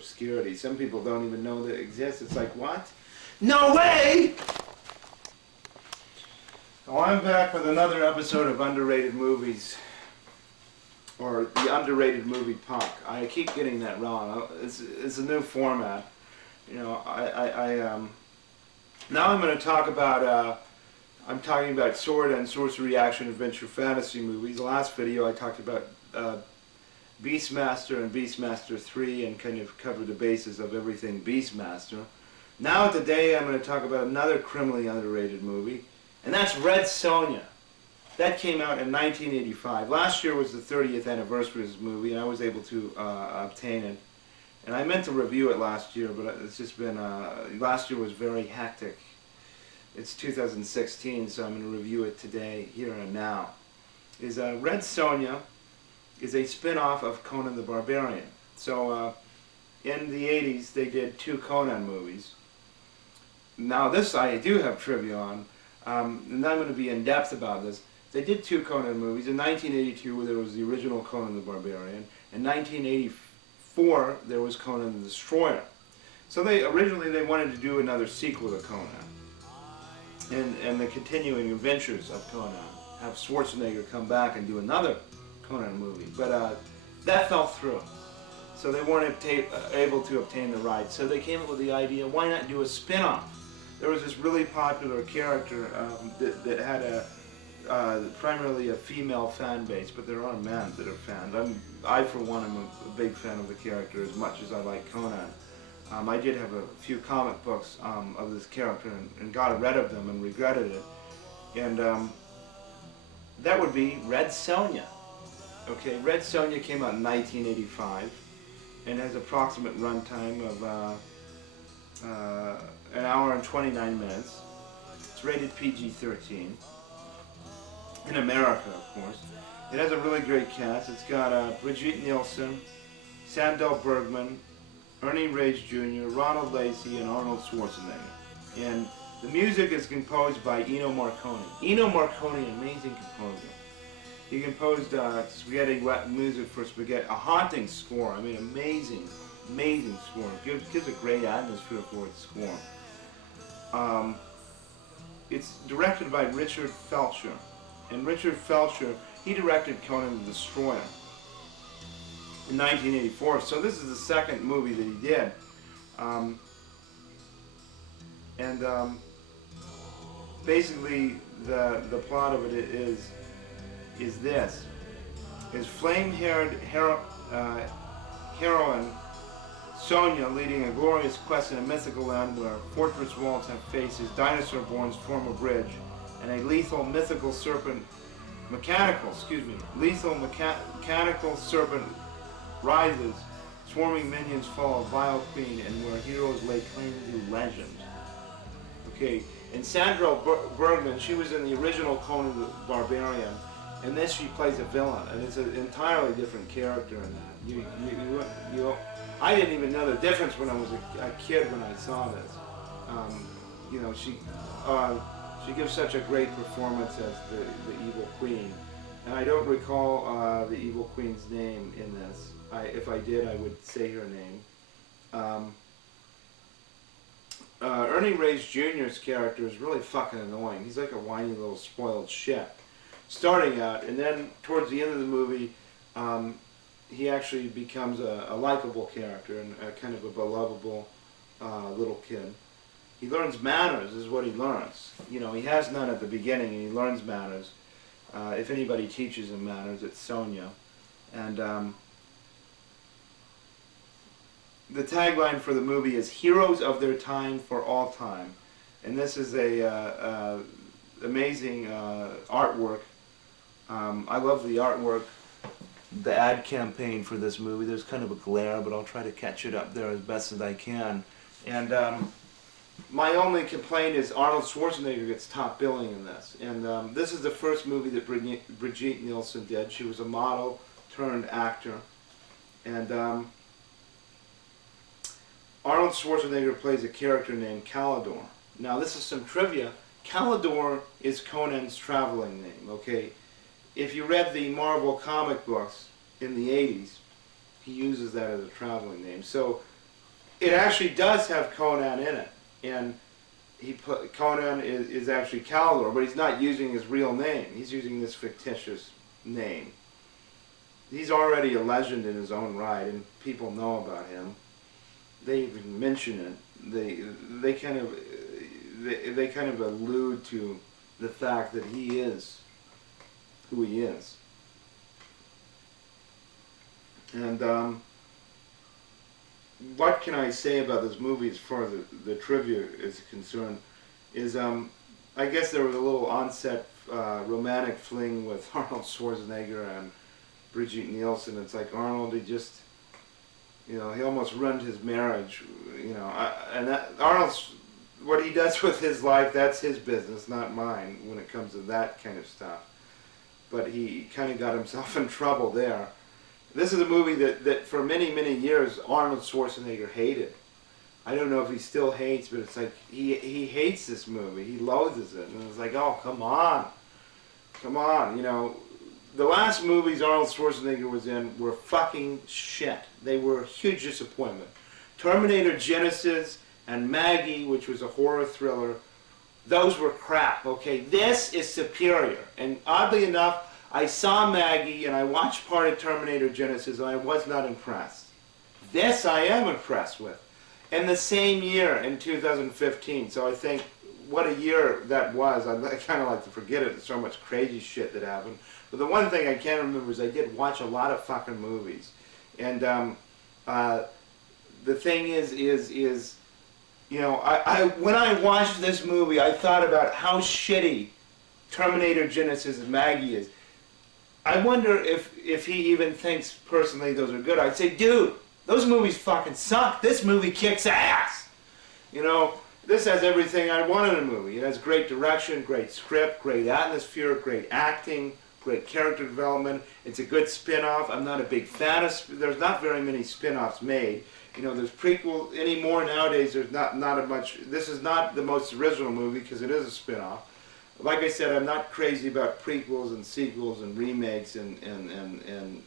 obscurity. Some people don't even know that it exists. It's like, what? No way! Well, I'm back with another episode of Underrated Movies, or the Underrated Movie Punk. I keep getting that wrong. It's a new format. You know, now I'm going to talk about, I'm talking about sword and sorcery action adventure fantasy movies. The last video I talked about Beastmaster and Beastmaster 3 and kind of covered the basis of everything Beastmaster. Now today I'm going to talk about another criminally underrated movie, and that's Red Sonja. That came out in 1985. Last year was the 30th anniversary of this movie, and I was able to obtain it. And I meant to review it last year, but it's just been, last year was very hectic. It's 2016, so I'm going to review it today, here and now. Red Sonja is a spin-off of Conan the Barbarian. So in the 80s they did 2 Conan movies. Now this I do have trivia on, and I'm going to be in depth about this. They did 2 Conan movies. In 1982 there was the original Conan the Barbarian. In 1984 there was Conan the Destroyer. So originally they wanted to do another sequel to Conan and the continuing adventures of Conan. Have Schwarzenegger come back and do another Conan movie, but that fell through. So they weren't able to obtain the rights. So they came up with the idea, why not do a spin-off? There was this really popular character that had primarily a female fan base, but there are men that are fans. I for one am a big fan of the character as much as I like Conan. I did have a few comic books of this character and got rid of them and regretted it. And that would be Red Sonja. Okay, Red Sonja came out in 1985 and has approximate runtime of an hour and 29 minutes. It's rated PG-13 in America, of course. It has a really great cast. It's got Brigitte Nielsen, Sandel Bergman, Ernie Reyes Jr., Ronald Lacey, and Arnold Schwarzenegger. And the music is composed by Ennio Morricone. Ennio Morricone, an amazing composer. He composed spaghetti music for Spaghetti, a haunting score. I mean, amazing, amazing score. Gives a great atmosphere for its score. It's directed by Richard Felcher. And Richard Felcher, he directed Conan the Destroyer in 1984. So this is the second movie that he did. Basically, the plot of it is this: flame-haired heroine Sonja leading a glorious quest in a mythical land where fortress walls have faces, dinosaur-borns form a bridge, and a lethal mechanical serpent rises. Swarming minions follow a vile queen, and where heroes lay claim to legend. Okay, and Sandra Bergman, she was in the original Conan the Barbarian, and this she plays a villain, and it's an entirely different character in that. I didn't even know the difference when I was a kid when I saw this. You know, she gives such a great performance as the evil queen, and I don't recall the evil queen's name in this. If I did, I would say her name. Ernie Reyes Jr.'s character is really fucking annoying. He's like a whiny little spoiled shit, starting out, and then towards the end of the movie, he actually becomes a likable character and a kind of a belovable little kid. He learns manners, is what he learns. You know, he has none at the beginning, and he learns manners. If anybody teaches him manners, it's Sonja. And the tagline for the movie is "Heroes of their time for all time," and this is a amazing artwork. I love the artwork. The ad campaign for this movie, there's kind of a glare, but I'll try to catch it up there as best as I can. And my only complaint is Arnold Schwarzenegger gets top billing in this. And this is the first movie that Brigitte Nielsen did. She was a model turned actor. And Arnold Schwarzenegger plays a character named Calidor. Now this is some trivia. Calidor is Conan's traveling name, okay? If you read the Marvel comic books in the 80s, he uses that as a traveling name. So it actually does have Conan in it, and Conan is actually Caldor, but he's not using his real name. He's using this fictitious name. He's already a legend in his own right, and people know about him. They even mention it. They kind of allude to the fact that he is who he is. And what can I say about this movie as far as the trivia is concerned? Is I guess there was a little onset romantic fling with Arnold Schwarzenegger and Brigitte Nielsen. It's like Arnold, he just, you know, he almost ruined his marriage, you know. And that, Arnold's, what he does with his life, that's his business, not mine, when it comes to that kind of stuff. But he kind of got himself in trouble there. This is a movie that for many, many years Arnold Schwarzenegger hated. I don't know if he still hates, but it's like he hates this movie. He loathes it. And it's like, oh, come on. Come on, you know. The last movies Arnold Schwarzenegger was in were fucking shit. They were a huge disappointment. Terminator Genesis and Maggie, which was a horror thriller, those were crap, okay? This is superior. And oddly enough, I saw Maggie and I watched part of Terminator Genesis and I was not impressed. This I am impressed with. In the same year, in 2015, so I think what a year that was. I kind of like to forget it. There's so much crazy shit that happened. But the one thing I can remember is I did watch a lot of fucking movies. And the thing is, you know, when I watched this movie, I thought about how shitty Terminator Genesis and Maggie is. I wonder if he even thinks personally those are good. I'd say, dude, those movies fucking suck. This movie kicks ass. You know, this has everything I want in a movie. It has great direction, great script, great atmosphere, great acting, great character development. It's a good spin-off. I'm not a big fan of, there's not very many spin-offs made. You know, there's prequel anymore nowadays. There's not a much. This is not the most original movie because it is a spin-off. Like I said, I'm not crazy about prequels and sequels and remakes and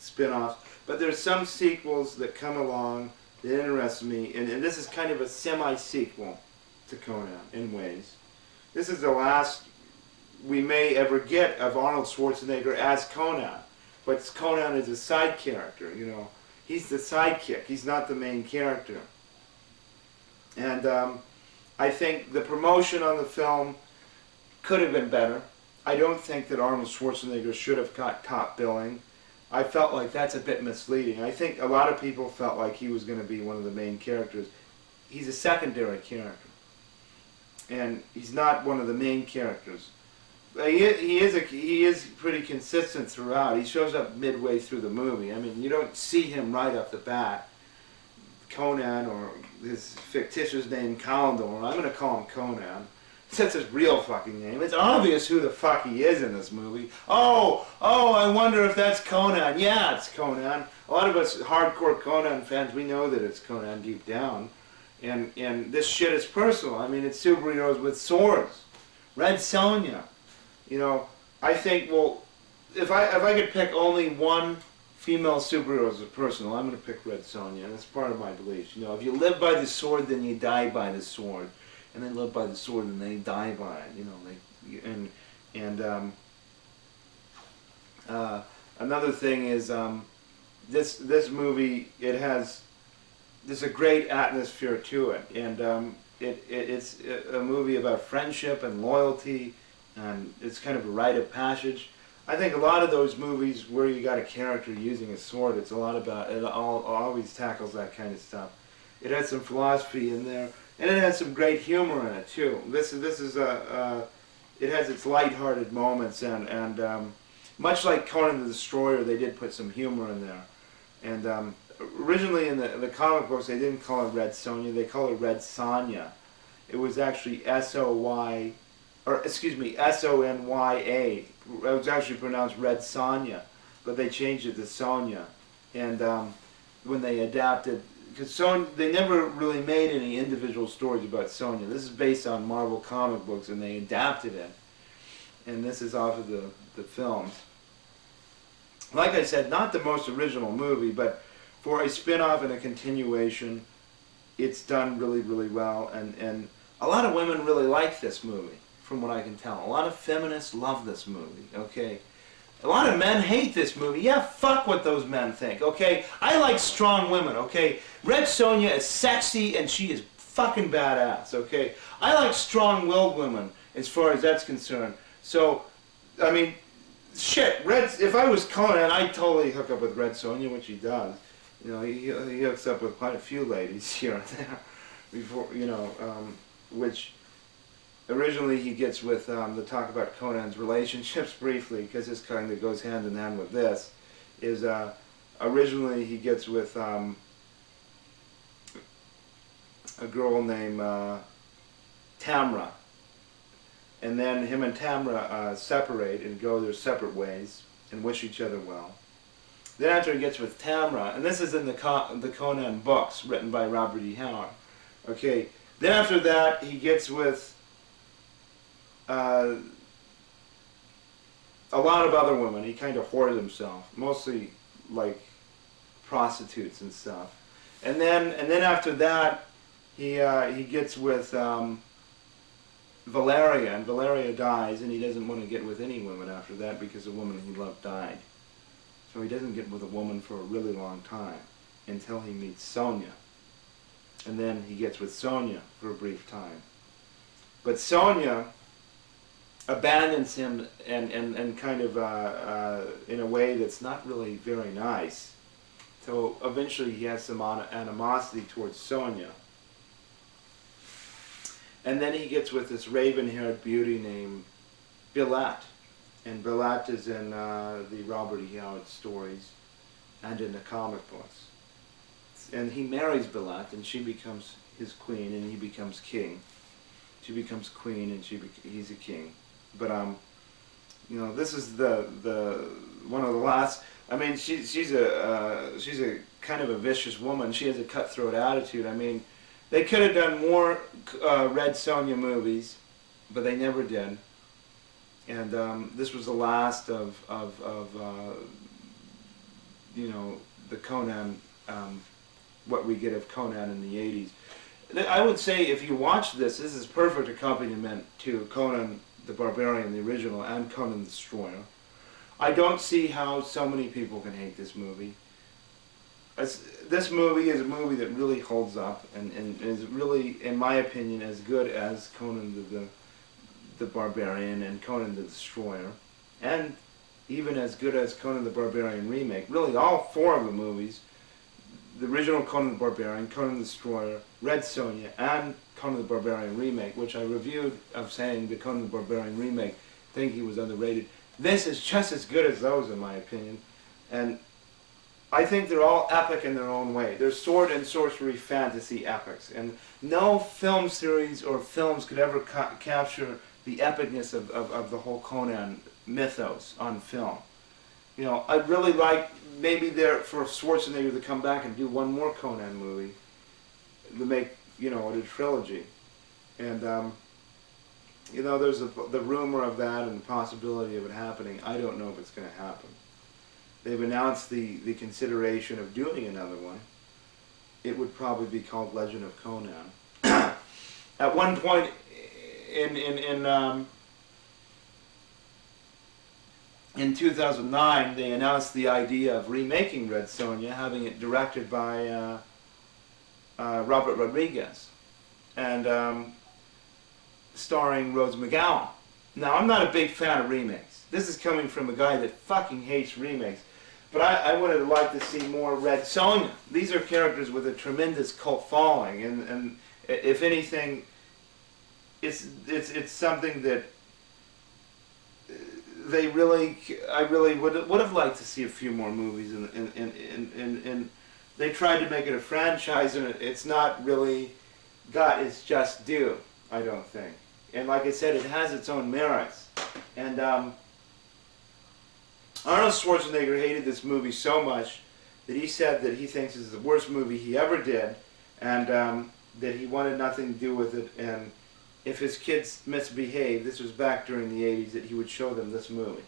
spin-offs. But there's some sequels that come along that interest me, and this is kind of a semi-sequel to Conan in ways. This is the last we may ever get of Arnold Schwarzenegger as Conan. But Conan is a side character, you know. He's the sidekick. He's not the main character. And I think the promotion on the film could have been better. I don't think that Arnold Schwarzenegger should have got top billing. I felt like that's a bit misleading. I think a lot of people felt like he was going to be one of the main characters. He's a secondary character. And he's not one of the main characters. He is pretty consistent throughout. He shows up midway through the movie. I mean, you don't see him right off the bat. Conan, or his fictitious name, Caldor. I'm going to call him Conan. That's his real fucking name. It's obvious who the fuck he is in this movie. Oh, I wonder if that's Conan. Yeah, it's Conan. A lot of us hardcore Conan fans, we know that it's Conan deep down. And this shit is personal. I mean, it's superheroes with swords. Red Sonja. You know, I think, well, if I could pick only one female superhero as a personal, I'm going to pick Red Sonja. And that's part of my beliefs. You know, if you live by the sword, then you die by the sword. And they live by the sword and they die by it, you know. Another thing is this movie, there's a great atmosphere to it, and it's a movie about friendship and loyalty, and it's kind of a rite of passage. I think a lot of those movies where you got a character using a sword, it's a lot about, it always tackles that kind of stuff. It has some philosophy in there. And it has some great humor in it too. This is it has its lighthearted moments, and much like Conan the Destroyer, they did put some humor in there. And originally in the comic books, they didn't call it Red Sonja; they called it Red Sonja. It was actually S-O-N-Y-A. It was actually pronounced Red Sonja, but they changed it to Sonja. And when they adapted. Because they never really made any individual stories about Sonja. This is based on Marvel comic books, and they adapted it. And this is off of the films. Like I said, not the most original movie, but for a spin-off and a continuation, it's done really, really well, and a lot of women really like this movie, from what I can tell. A lot of feminists love this movie, okay? A lot of men hate this movie. Yeah, fuck what those men think, okay? I like strong women, okay? Red Sonja is sexy and she is fucking badass, okay? I like strong-willed women as far as that's concerned. So, I mean, shit, if I was Conan, I'd totally hook up with Red Sonja, which he does. You know, he hooks up with quite a few ladies here and there, before, you know, which originally he gets with, the talk about Conan's relationships briefly, because this kind of goes hand in hand with this, is originally he gets with a girl named Tamra, and then him and Tamra separate and go their separate ways and wish each other well. Then after he gets with Tamra, and this is in the Conan books written by Robert E. Howard, okay, then after that he gets with a lot of other women. He kind of hoarded himself, mostly like prostitutes and stuff. And then after that, he gets with Valeria, and Valeria dies, and he doesn't want to get with any women after that because the woman he loved died. So he doesn't get with a woman for a really long time until he meets Sonja, and then he gets with Sonja for a brief time. But Sonja abandons him and kind of in a way that's not really very nice. So eventually he has some animosity towards Sonja. And then he gets with this raven-haired beauty named Billet. And Billet is in the Robert E. Howard stories and in the comic books. And he marries Billet, and she becomes his queen, and he becomes king. She becomes queen, and he's a king. But you know, this is the one of the last. I mean, she's a kind of a vicious woman. She has a cutthroat attitude. I mean, they could have done more Red Sonja movies, but they never did. And this was the last of you know, the Conan, what we get of Conan in the 80s. I would say if you watch this is perfect accompaniment to Conan the Barbarian, the original, and Conan the Destroyer. I don't see how so many people can hate this movie. This movie is a movie that really holds up and is really, in my opinion, as good as Conan the Barbarian and Conan the Destroyer, and even as good as Conan the Barbarian remake. Really, all four of the movies, the original Conan the Barbarian, Conan the Destroyer, Red Sonja, and Conan the Barbarian remake, which I reviewed of saying the Conan the Barbarian remake, think he was underrated. This is just as good as those, in my opinion, and I think they're all epic in their own way. They're sword and sorcery fantasy epics, and no film series or films could ever capture the epicness of the whole Conan mythos on film. You know, I'd really like maybe there for Schwarzenegger to come back and do one more Conan movie to make, you know, a trilogy. And you know, there's the rumor of that and the possibility of it happening. I don't know if it's going to happen. They've announced the consideration of doing another one. It would probably be called Legend of Conan. At one point in 2009, they announced the idea of remaking Red Sonja, having it directed by Robert Rodriguez, and starring Rose McGowan. Now, I'm not a big fan of remakes. This is coming from a guy that fucking hates remakes. But I would have liked to see more Red Sonja. These are characters with a tremendous cult following, and if anything, it's something that I really would have liked to see a few more movies, and they tried to make it a franchise, and it's not really got its just due, I don't think. And like I said, it has its own merits. And Arnold Schwarzenegger hated this movie so much that he said that he thinks it's the worst movie he ever did, and that he wanted nothing to do with it, and if his kids misbehave, this was back during the 80s, that he would show them this movie.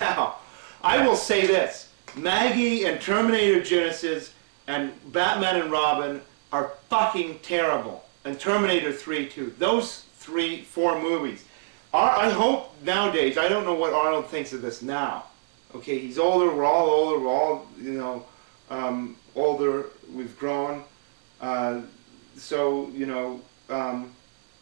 Now, I will say this, Maggie and Terminator Genesis and Batman and Robin are fucking terrible. And Terminator 3 too. Those 4 movies. I hope nowadays, I don't know what Arnold thinks of this now. Okay, he's older, we're all, you know, older, we've grown. So, you know,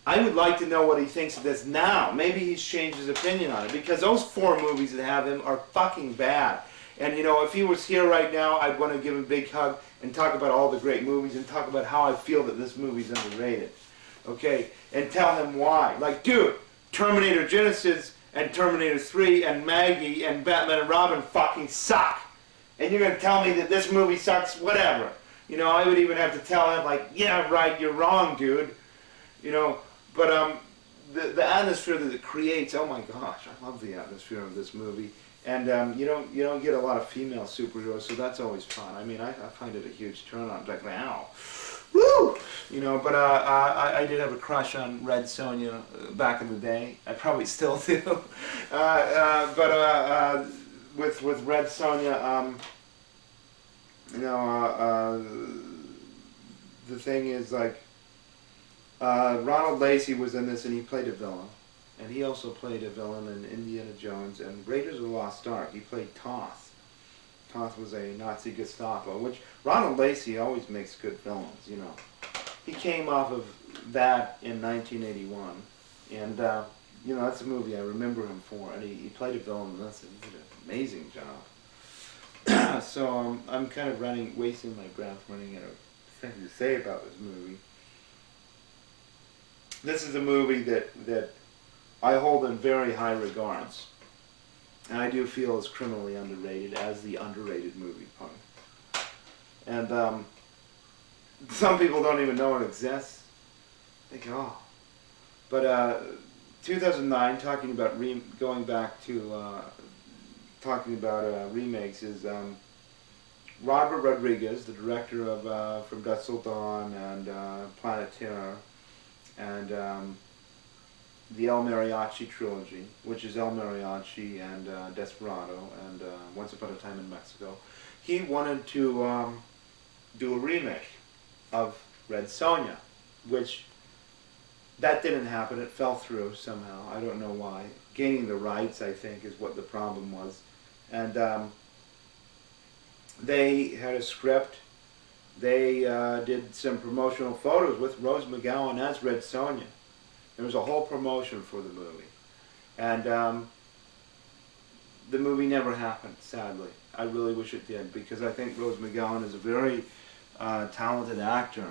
I would like to know what he thinks of this now. Maybe he's changed his opinion on it, because those 4 movies that have him are fucking bad. And, you know, if he was here right now, I'd want to give him a big hug and talk about all the great movies and talk about how I feel that this movie's underrated. Okay? And tell him why. Like, dude, Terminator Genesis and Terminator 3 and Maggie and Batman and Robin fucking suck. And you're going to tell me that this movie sucks? Whatever. You know, I would even have to tell him, like, yeah, right, you're wrong, dude. You know, but the atmosphere that it creates, oh my gosh, I love the atmosphere of this movie. And you don't get a lot of female superheroes, so that's always fun. I mean, I find it a huge turn on. Like, wow, woo! You know, but I did have a crush on Red Sonja back in the day. I probably still do. But with Red Sonja, you know, the thing is, like, Ronald Lacey was in this and he played a villain. And he also played a villain in Indiana Jones and Raiders of the Lost Ark. He played Toth. Toth was a Nazi Gestapo, which Ronald Lacey always makes good villains, you know. He came off of that in 1981. And, you know, that's a movie I remember him for. And he played a villain, and he did an amazing job. So I'm kind of wasting my breath running out of things to say about this movie. This is a movie that I hold in very high regards. And I do feel is criminally underrated as the underrated movie punk. And some people don't even know it exists. They go, oh. But 2009, talking about going back to talking about remakes, is Robert Rodriguez, the director of From Dusk Till Dawn and Planet Terror, and the El Mariachi trilogy, which is El Mariachi and Desperado and Once Upon a Time in Mexico. He wanted to do a remake of Red Sonja, which that didn't happen. It fell through somehow. I don't know why. Gaining the rights, I think, is what the problem was. And they had a script. They did some promotional photos with Rose McGowan as Red Sonja. There was a whole promotion for the movie. And the movie never happened, sadly. I really wish it did, because I think Rose McGowan is a very talented actor.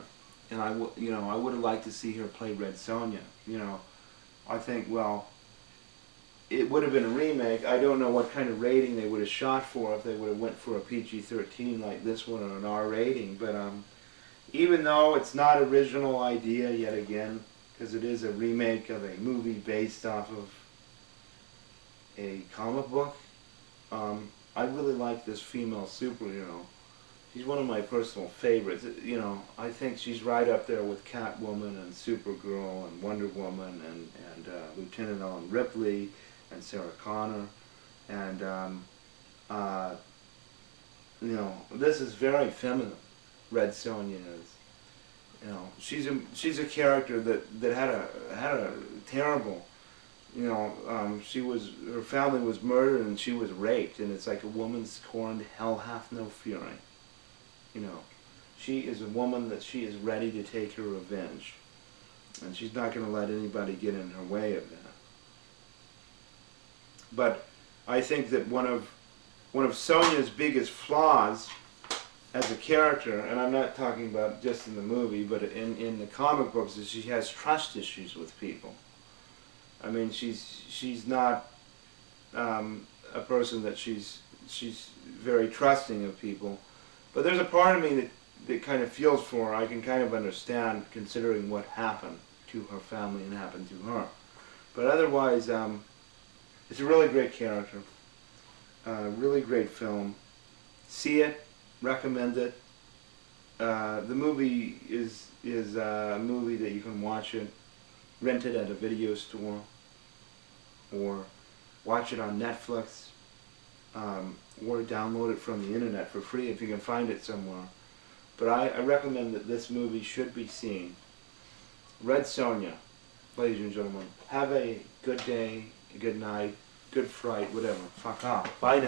And I would have liked to see her play Red Sonja. You know, I think, well, it would have been a remake. I don't know what kind of rating they would have shot for, if they would have went for a PG-13 like this one or an R rating. But even though it's not original idea yet again, because it is a remake of a movie based off of a comic book, I really like this female superhero. She's one of my personal favorites. You know, I think she's right up there with Catwoman and Supergirl and Wonder Woman and Lieutenant Ellen Ripley and Sarah Connor. And, you know, this is very feminine, Red Sonja is. You know, she's a character that had a terrible, you know, her family was murdered and she was raped, and it's like a woman scorned, hell hath no fury. You know, she is a woman that she is ready to take her revenge, and she's not going to let anybody get in her way of that. But I think that one of Sonja's biggest flaws as a character, and I'm not talking about just in the movie, but in the comic books, is she has trust issues with people. I mean, she's not a person that she's very trusting of people. But there's a part of me that kind of feels for her. I can kind of understand, considering what happened to her family and happened to her. But otherwise, it's a really great character, really great film. See it, recommend it. The movie is a movie that you can watch it, rent it at a video store, or watch it on Netflix, or download it from the internet for free if you can find it somewhere. But I recommend that this movie should be seen. Red Sonja, ladies and gentlemen. Have a good day, a good night, good fright, whatever. Fuck off. Bye now.